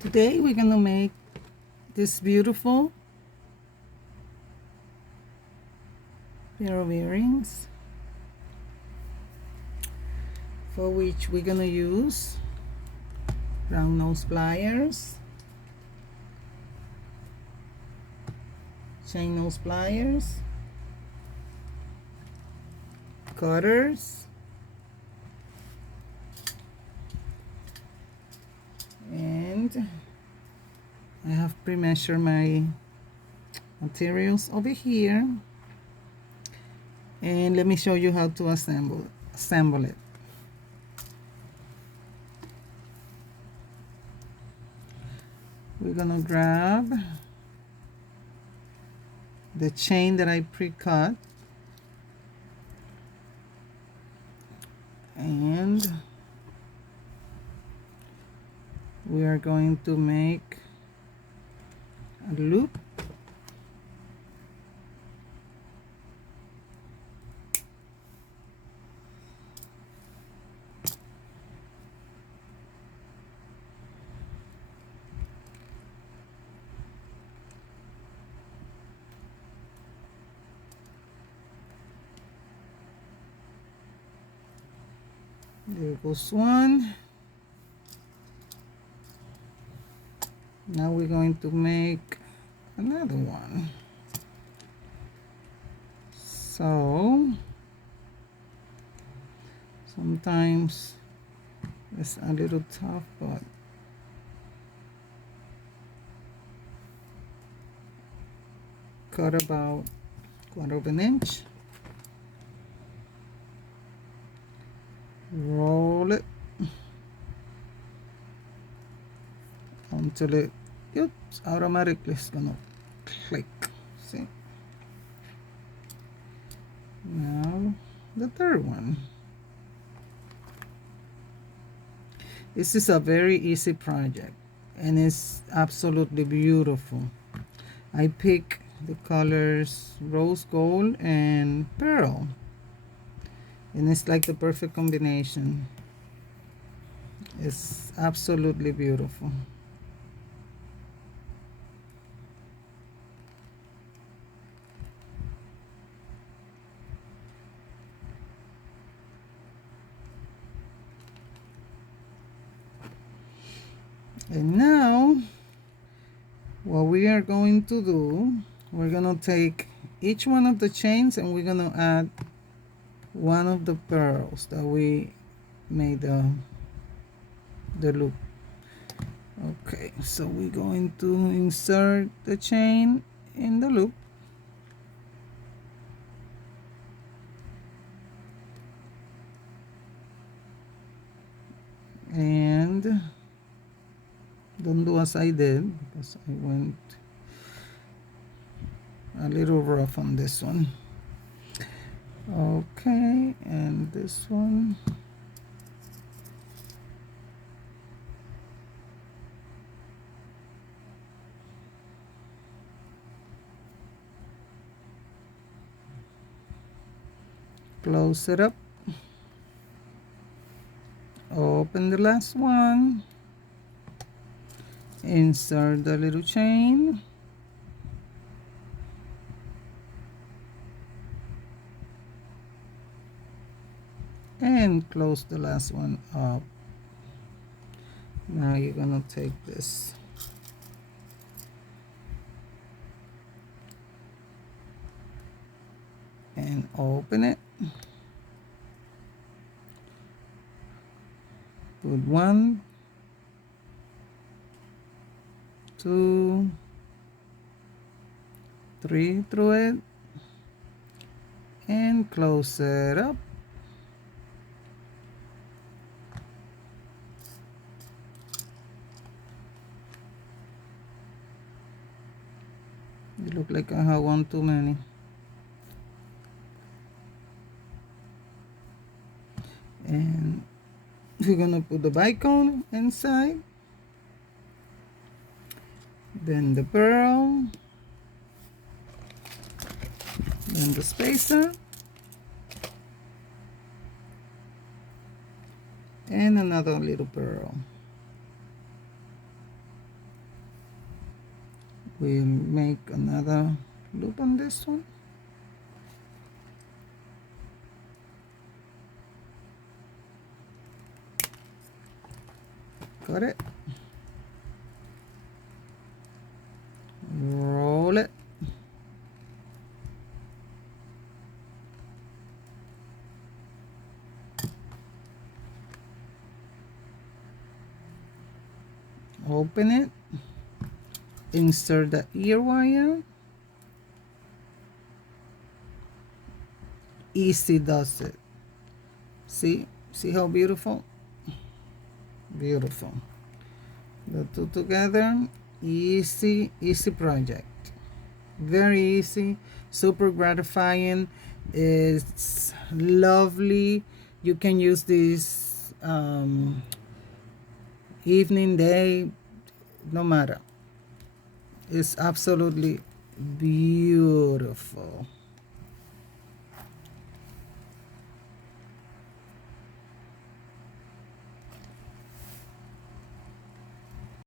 Today we're gonna make this beautiful pair of earrings, for which we're gonna use round nose pliers, chain nose pliers, cutters, and I have pre-measured my materials over here, and let me show you how to assemble it. We're gonna grab the chain that I pre-cut, and we are going to make a loop. There goes one. Now we're going to make another one. So sometimes it's a little tough, but cut about 1/4 of an inch. Roll it until it automatically is gonna click. See? Now the third one. This is a very easy project and it's absolutely beautiful. I pick the colors rose gold and pearl, and it's like the perfect combination. It's absolutely beautiful. And now what we are going to do, we're gonna take each one of the chains and we're gonna add one of the pearls that we made the loop. Okay, so we're going to insert the chain in the loop, and don't do as I did because I went a little rough on this one. Okay, and this one. Close it up. Open the last one. Insert the little chain. And close the last one up. Now you're gonna take this and open it. Put 1, 2, 3 through it and close it up. It look like I have one too many. And we're gonna put the bicone inside, then the pearl, then the spacer, and another little pearl. we'll make another loop on this one. Got it. Roll it. Open it. Insert the ear wire. Easy does it. See how beautiful? Beautiful. The two together, easy project. Very easy, super gratifying. It's lovely. You can use this evening, day, no matter. It's absolutely beautiful.